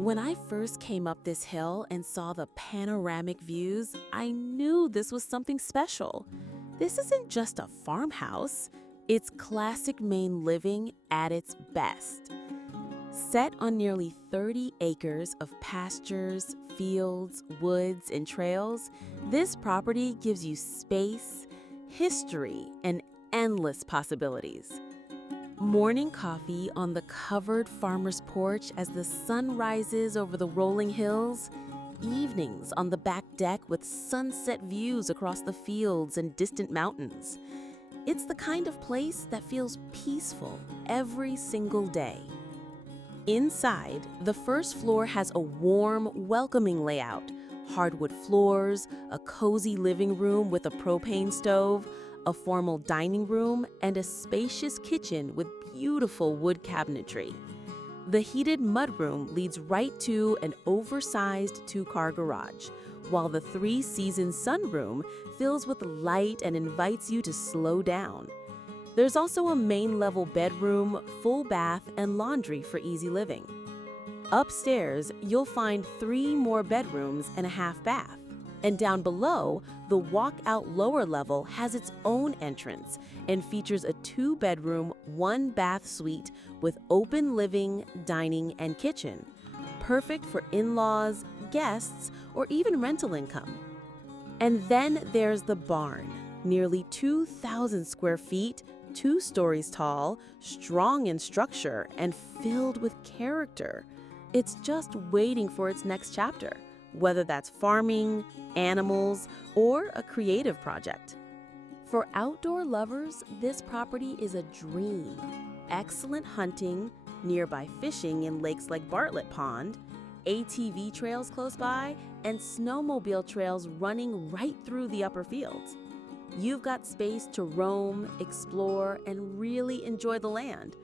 When I first came up this hill and saw the panoramic views, I knew this was something special. This isn't just a farmhouse, it's classic Maine living at its best. Set on nearly 30 acres of pastures, fields, woods, and trails, this property gives you space, history, and endless possibilities. Morning coffee on the covered farmer's porch as the sun rises over the rolling hills, evenings on the back deck with sunset views across the fields and distant mountains. It's the kind of place that feels peaceful every single day. Inside, the first floor has a warm, welcoming layout. Hardwood floors, a cozy living room with a propane stove, a formal dining room, and a spacious kitchen with beautiful wood cabinetry. The heated mudroom leads right to an oversized two-car garage, while the three-season sunroom fills with light and invites you to slow down. There's also a main-level bedroom, full bath, and laundry for easy living. Upstairs, you'll find 3 more bedrooms and a half bath. And down below, the walkout lower level has its own entrance and features a 2-bedroom, 1-bath suite with open living, dining, and kitchen, perfect for in-laws, guests, or even rental income. And then there's the barn, nearly 2,000 square feet, 2 stories tall, strong in structure, and filled with character. It's just waiting for its next chapter, whether that's farming, animals, or a creative project. For outdoor lovers, this property is a dream. Excellent hunting, nearby fishing in lakes like Bartlett Pond, ATV trails close by, and snowmobile trails running right through the upper fields. You've got space to roam, explore, and really enjoy the land.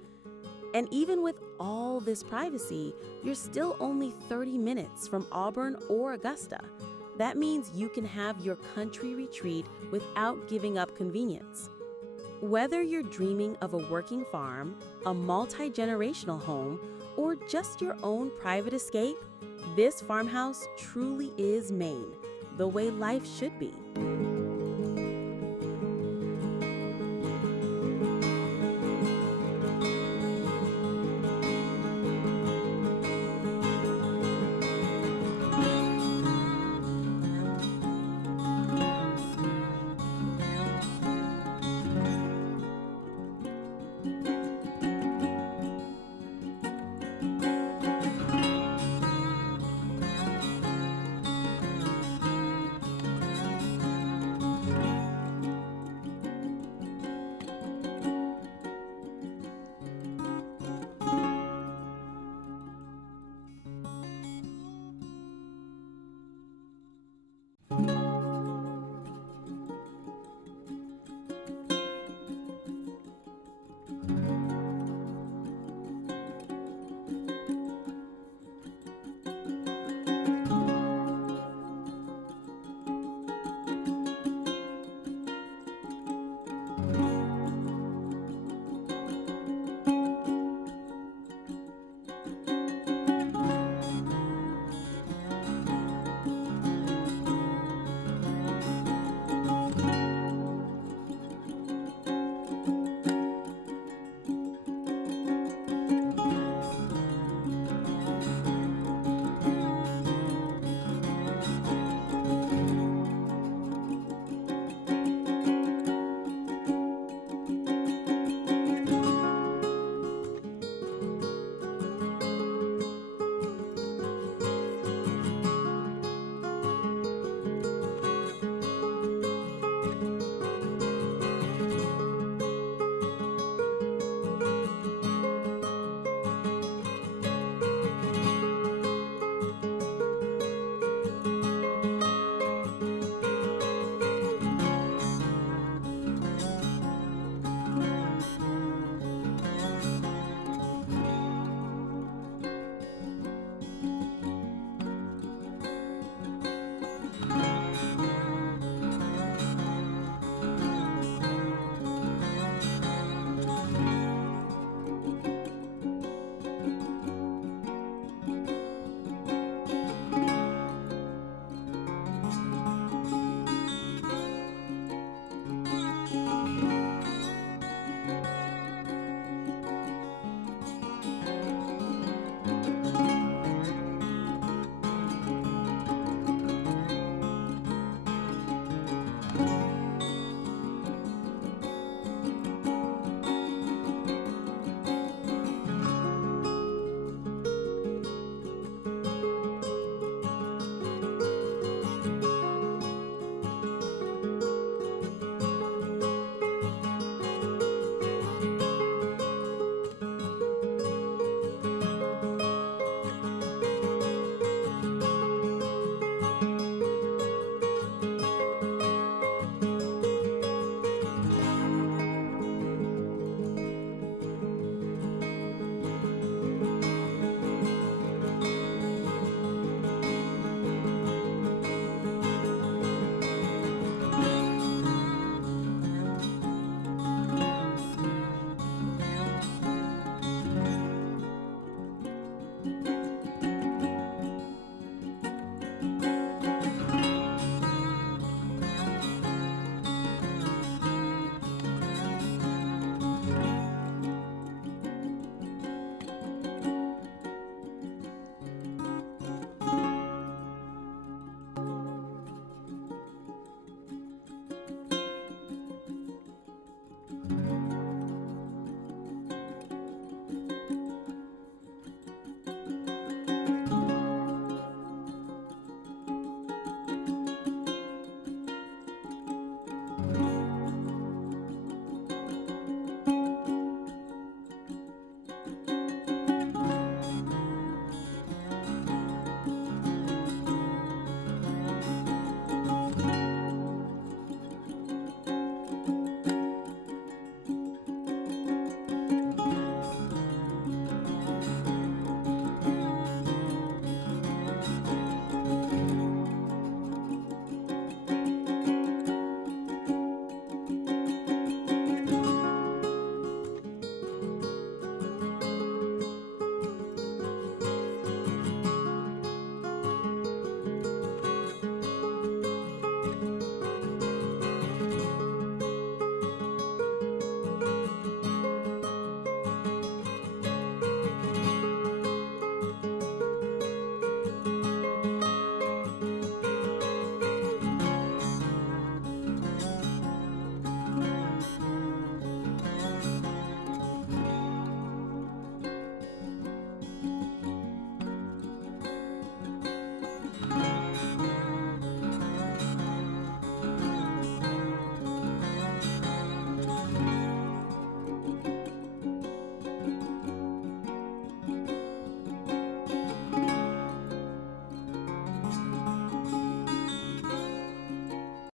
And even with all this privacy, you're still only 30 minutes from Auburn or Augusta. That means you can have your country retreat without giving up convenience. Whether you're dreaming of a working farm, a multi-generational home, or just your own private escape, this farmhouse truly is Maine, the way life should be.